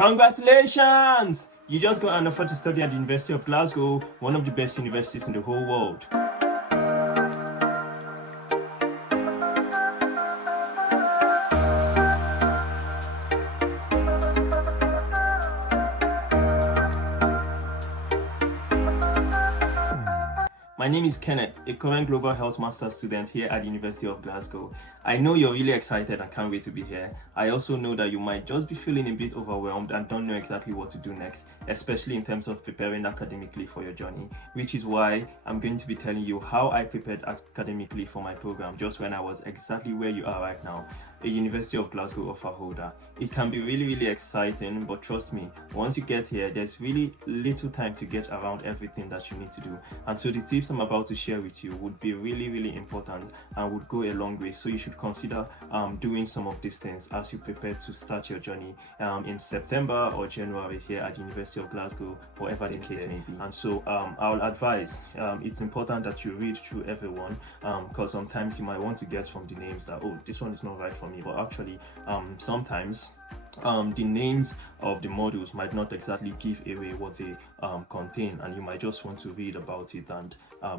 Congratulations! You just got an offer to study at the University of Glasgow, one of the best universities in the whole world. My name is Kenneth, a current Global Health Master's student here at the University of Glasgow. I know you're really excited and can't wait to be here. I also know that you might just be feeling a bit overwhelmed and don't know exactly what to do next, especially in terms of preparing academically for your journey, which is why I'm going to be telling you how I prepared academically for my program just when I was exactly where you are right now, a University of Glasgow offer holder. It can be really exciting, but trust me, once you get here, there's really little time to get around everything that you need to do. And so the tips I'm about to share with you would be really important and would go a long way. So you should consider doing some of these things as you prepare to start your journey in September or January here at the University of Glasgow, whatever the case may be. And so I'll advise, it's important that you read through everyone, because sometimes you might want to guess from the names that, oh, this one is not right for me, but actually sometimes the names of the modules might not exactly give away what they contain, and you might just want to read about it and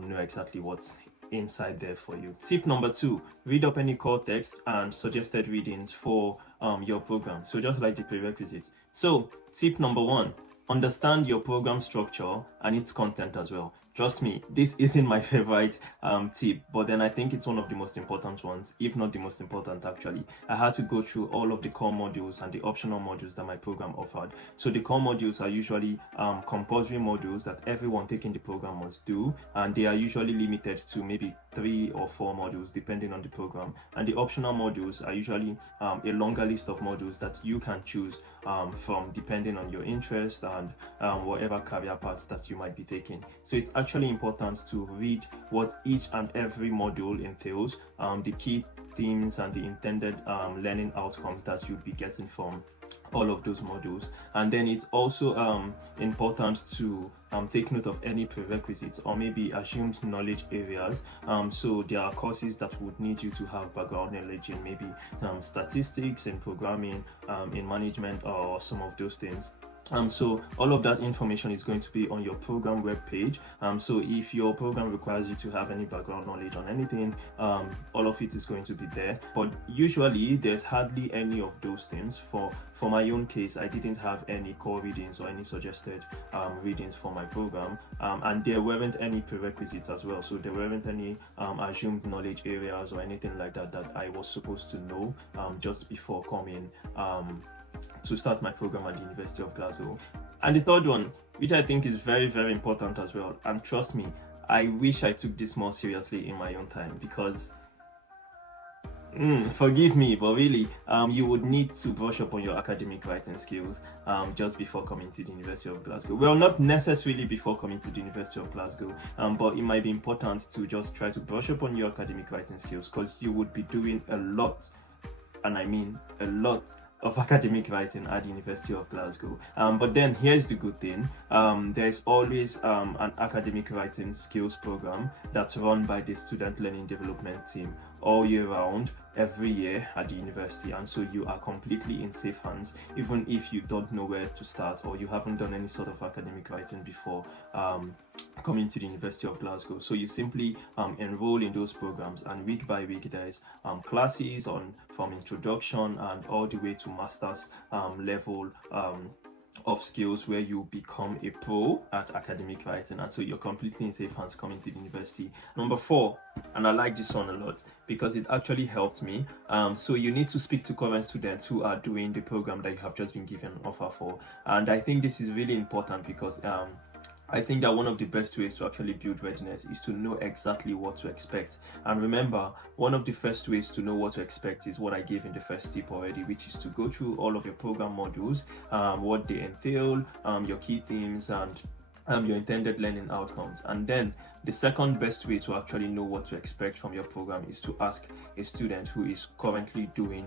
know exactly what's inside there for you. Tip number 2, read up any core text and suggested readings for your program, so just like the prerequisites. So tip number 1, understand your program structure and its content as well. Trust me, this isn't my favorite tip, but then I think it's one of the most important ones, if not the most important actually. I had to go through all of the core modules and the optional modules that my program offered. So the core modules are usually compulsory modules that everyone taking the program must do, and they are usually limited to maybe 3 or 4 modules depending on the program. And the optional modules are usually a longer list of modules that you can choose from depending on your interest and whatever career paths that you might be taking. So it's actually important to read what each and every module entails, the key themes and the intended learning outcomes that you'll be getting from all of those modules. And then it's also important to take note of any prerequisites or maybe assumed knowledge areas. So there are courses that would need you to have background knowledge in maybe statistics, in programming, in management, or some of those things. So all of that information is going to be on your program webpage. So if your program requires you to have any background knowledge on anything, all of it is going to be there. But usually there's hardly any of those things. For my own case, I didn't have any core readings or any suggested readings for my program, and there weren't any prerequisites as well. So there weren't any assumed knowledge areas or anything like that that I was supposed to know just before coming to start my program at the University of Glasgow. And the third one, which I think is very important as well, and trust me, I wish I took this more seriously in my own time, because forgive me, but really you would need to brush up on your academic writing skills just before coming to the University of Glasgow. Well, not necessarily before coming to the University of Glasgow, but it might be important to just try to brush up on your academic writing skills, because you would be doing a lot, and I mean a lot, of academic writing at the University of Glasgow. But then here's the good thing, there's always an academic writing skills program that's run by the student learning development team all year round, every year at the university, and so you are completely in safe hands even if you don't know where to start or you haven't done any sort of academic writing before coming to the University of Glasgow. So you simply enroll in those programs, and week by week there's classes on from introduction and all the way to master's level of skills, where you become a pro at academic writing, and so you're completely in safe hands coming to the university. Number 4, and I like this one a lot because it actually helped me, so you need to speak to current students who are doing the program that you have just been given an offer for. And I think this is really important because I think that one of the best ways to actually build readiness is to know exactly what to expect. And remember, one of the first ways to know what to expect is what I gave in the first tip already, which is to go through all of your program modules, what they entail, your key themes, and your intended learning outcomes. And then the second best way to actually know what to expect from your program is to ask a student who is currently doing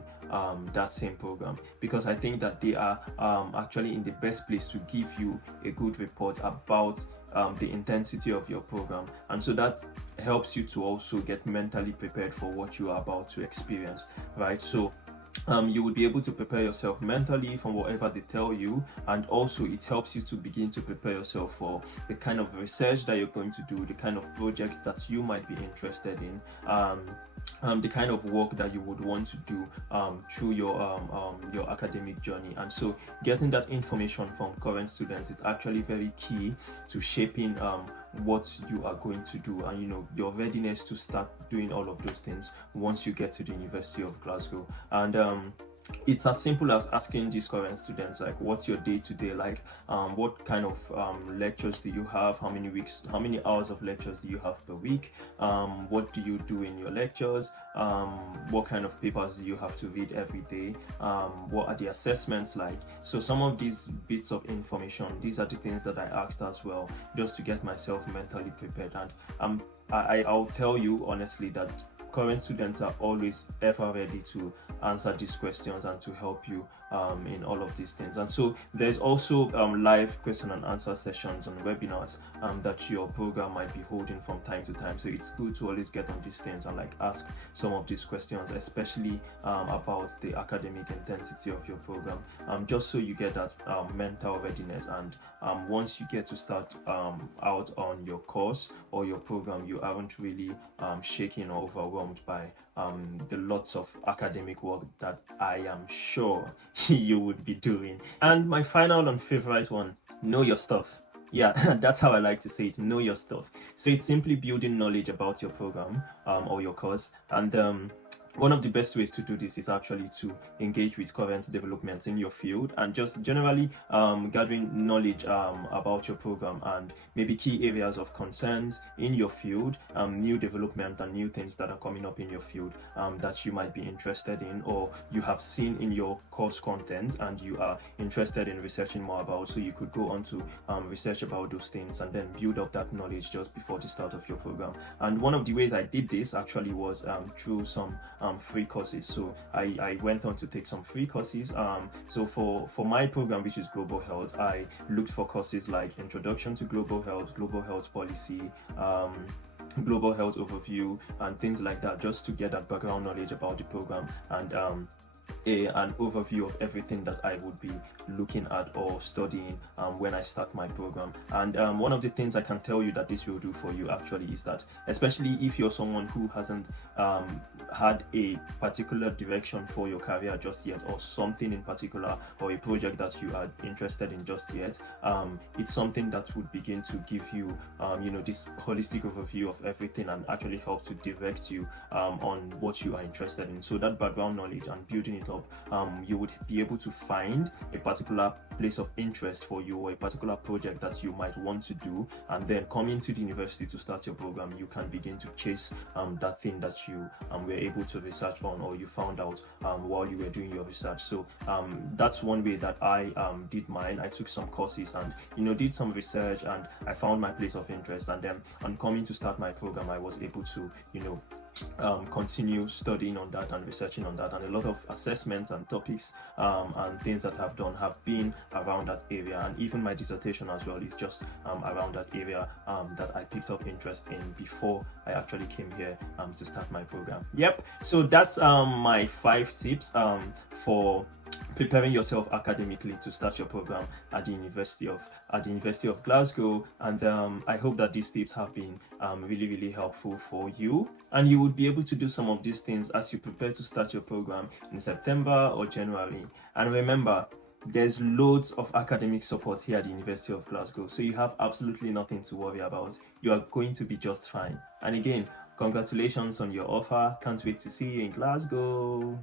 that same program, because I think that they are actually in the best place to give you a good report about the intensity of your program, and so that helps you to also get mentally prepared for what you are about to experience, right? So you will be able to prepare yourself mentally from whatever they tell you, and also it helps you to begin to prepare yourself for the kind of research that you're going to do, the kind of projects that you might be interested in, the kind of work that you would want to do through your academic journey. And so getting that information from current students is actually very key to shaping what you are going to do, and your readiness to start doing all of those things once you get to the University of Glasgow. And it's as simple as asking these current students, like, what's your day-to-day like, what kind of lectures do you have, how many hours of lectures do you have per week, what do you do in your lectures, what kind of papers do you have to read every day, what are the assessments like. So some of these bits of information, these are the things that I asked as well, just to get myself mentally prepared. And I'll tell you honestly that current students are always ever ready to answer these questions and to help you in all of these things. And so there's also live question and answer sessions and webinars that your program might be holding from time to time. So it's good to always get on these things and ask some of these questions, especially about the academic intensity of your program, just so you get that mental readiness. And once you get to start out on your course or your program, you aren't really shaken or overwhelmed by the lots of academic work that I am sure you would be doing. And my final and favorite one, know your stuff. Yeah, that's how I like to say it, know your stuff. So it's simply building knowledge about your program or your course. And one of the best ways to do this is actually to engage with current developments in your field, and just generally gathering knowledge about your program and maybe key areas of concerns in your field, new development and new things that are coming up in your field that you might be interested in, or you have seen in your course content and you are interested in researching more about. So you could go on to research about those things and then build up that knowledge just before the start of your program. And one of the ways I did this actually was through some free courses. So I went on to take some free courses. So for my program, which is Global Health, I looked for courses like Introduction to Global Health Policy, Global Health Overview, and things like that, just to get that background knowledge about the program and an overview of everything that I would be looking at or studying when I start my program. And one of the things I can tell you that this will do for you actually is that, especially if you're someone who hasn't had a particular direction for your career just yet, or something in particular, or a project that you are interested in just yet, it's something that would begin to give you this holistic overview of everything and actually help to direct you on what you are interested in. So that background knowledge and building it up, you would be able to find a particular place of interest for you, or a particular project that you might want to do, and then coming to the university to start your program, you can begin to chase that thing that you were able to research on, or you found out while you were doing your research. So that's one way that I did mine. I took some courses and did some research, and I found my place of interest, and then on coming to start my program, I was able to continue studying on that and researching on that. And a lot of assessments and topics and things that I've done have been around that area, and even my dissertation as well is just around that area that I picked up interest in before I actually came here to start my program. Yep, so that's my 5 tips for preparing yourself academically to start your program at the University of Glasgow. And I hope that these tips have been really helpful for you, and you would be able to do some of these things as you prepare to start your program in September or January. And remember, there's loads of academic support here at the University of Glasgow, so you have absolutely nothing to worry about. You are going to be just fine. And again, congratulations on your offer. Can't wait to see you in Glasgow.